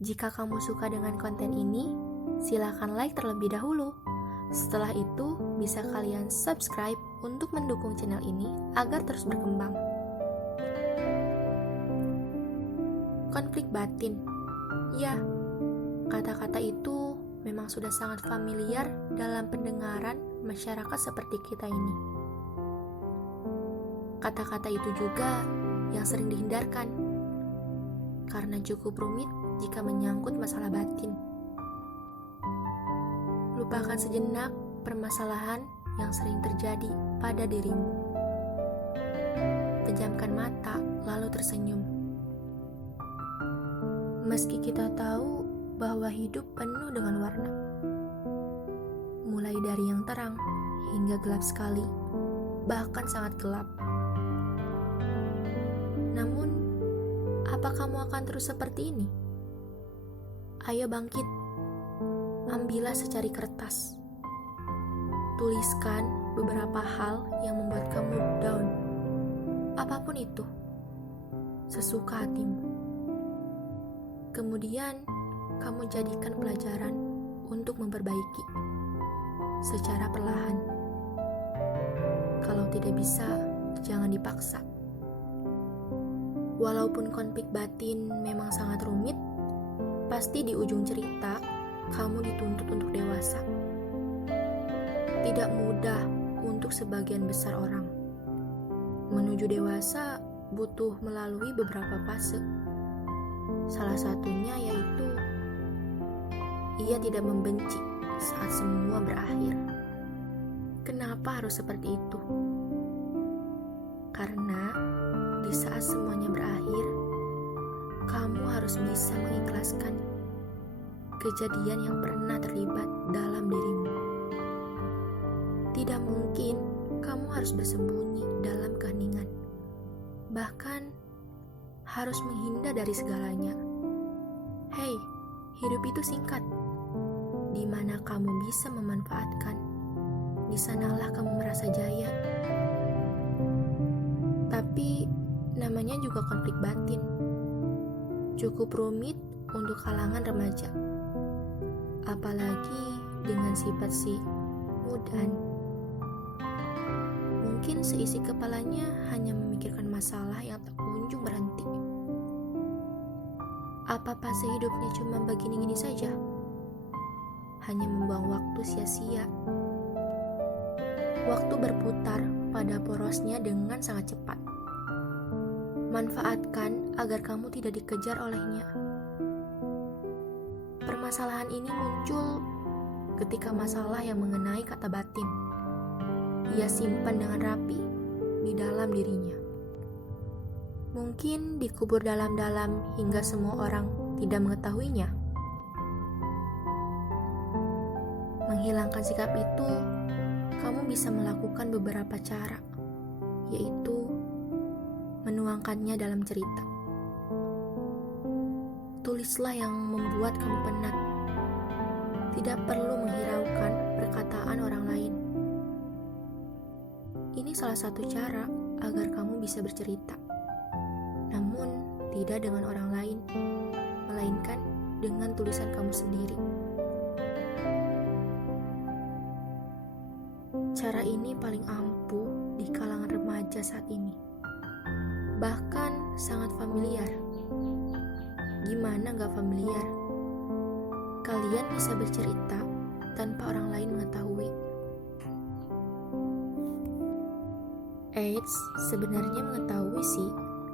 Jika kamu suka dengan konten ini, silakan like terlebih dahulu. Setelah itu, bisa kalian subscribe untuk mendukung channel ini agar terus berkembang. Konflik batin. Ya, kata-kata itu memang sudah sangat familiar dalam pendengaran masyarakat seperti kita ini. Kata-kata itu juga yang sering dihindarkan, karena cukup rumit jika menyangkut masalah batin. Lupakan sejenak permasalahan yang sering terjadi pada dirimu. Pejamkan mata, lalu tersenyum. Meski kita tahu bahwa hidup penuh dengan warna, mulai dari yang terang hingga gelap sekali, bahkan sangat gelap. Namun, apa kamu akan terus seperti ini? Ayo bangkit, ambillah secari kertas. Tuliskan beberapa hal yang membuat kamu down, apapun itu, sesuka hatimu. Kemudian, kamu jadikan pelajaran untuk memperbaiki secara perlahan. Kalau tidak bisa, jangan dipaksa. Walaupun konflik batin memang sangat rumit, pasti di ujung cerita kamu dituntut untuk dewasa. Tidak mudah untuk sebagian besar orang. Menuju dewasa butuh melalui beberapa fase. Salah satunya yaitu ia tidak membenci saat semua berakhir. Kenapa harus seperti itu? Karena di saat semuanya berakhir, kamu harus bisa mengikhlaskan kejadian yang pernah terlibat dalam dirimu. Tidak mungkin kamu harus bersembunyi dalam keheningan, bahkan harus menghindar dari segalanya. Hei, hidup itu singkat. Di mana kamu bisa memanfaatkan, di sanalah kamu merasa jaya. Tapi namanya juga konflik batin. Cukup rumit untuk kalangan remaja. Apalagi dengan sifat si mudan. Mungkin seisi kepalanya hanya memikirkan masalah yang tak kunjung berhenti. Apa fase hidupnya cuma begini-gini saja? Hanya membuang waktu sia-sia. Waktu berputar pada porosnya dengan sangat cepat. Manfaatkan agar kamu tidak dikejar olehnya. Permasalahan ini muncul ketika masalah yang mengenai kata batin. Ia simpan dengan rapi di dalam dirinya. Mungkin dikubur dalam-dalam hingga semua orang tidak mengetahuinya. Menghilangkan sikap itu, kamu bisa melakukan beberapa cara, yaitu menuangkannya dalam cerita. Tulislah yang membuat kamu penat. Tidak perlu menghiraukan perkataan orang lain. Ini salah satu cara agar kamu bisa bercerita. Namun, tidak dengan orang lain, melainkan dengan tulisan kamu sendiri. Cara ini paling ampuh di kalangan remaja saat ini. Bahkan sangat familiar. Gimana gak familiar? Kalian bisa bercerita tanpa orang lain mengetahui. Eits, sebenarnya mengetahui sih,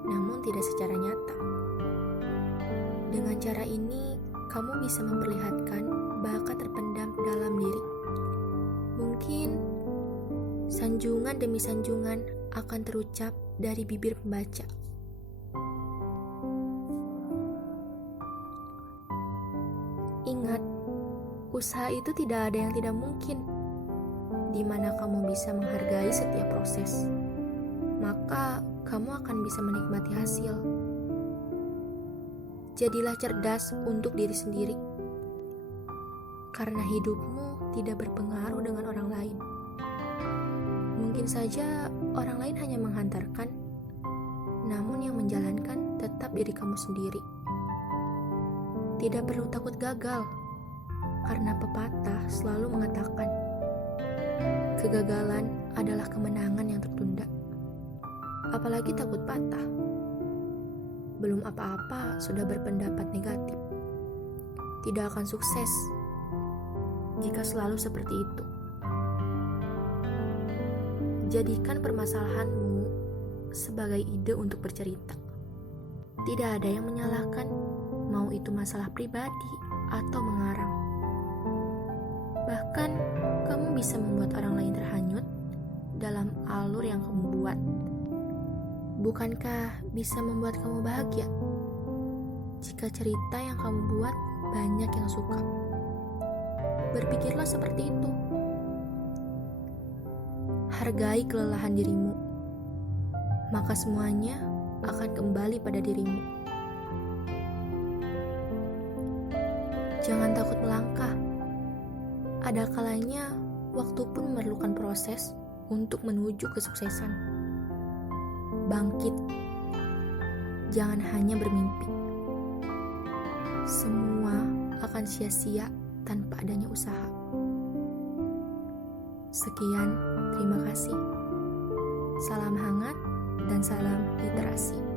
namun tidak secara nyata. Dengan cara ini, kamu bisa memperlihatkan bakat terpendam dalam diri. Mungkin sanjungan demi sanjungan akan terucap dari bibir pembaca. Ingat, usaha itu tidak ada yang tidak mungkin. Di mana kamu bisa menghargai setiap proses, maka kamu akan bisa menikmati hasil. Jadilah cerdas untuk diri sendiri, karena hidupmu tidak berpengaruh dengan orang lain. Mungkin saja orang lain hanya menghantarkan, namun yang menjalankan tetap diri kamu sendiri. Tidak perlu takut gagal, karena pepatah selalu mengatakan, kegagalan adalah kemenangan yang tertunda. Apalagi takut patah. Belum apa-apa sudah berpendapat negatif. Tidak akan sukses jika selalu seperti itu. Jadikan permasalahanmu sebagai ide untuk bercerita. Tidak ada yang menyalahkan, mau itu masalah pribadi atau mengarang. Bahkan, kamu bisa membuat orang lain terhanyut dalam alur yang kamu buat. Bukankah bisa membuat kamu bahagia? Jika cerita yang kamu buat banyak yang suka. Berpikirlah seperti itu. Hargai kelelahan dirimu, maka semuanya akan kembali pada dirimu. Jangan takut melangkah. Ada kalanya waktu pun memerlukan proses untuk menuju kesuksesan. Bangkit. Jangan hanya bermimpi. Semua akan sia-sia tanpa adanya usaha. Sekian, terima kasih. Salam hangat dan salam literasi.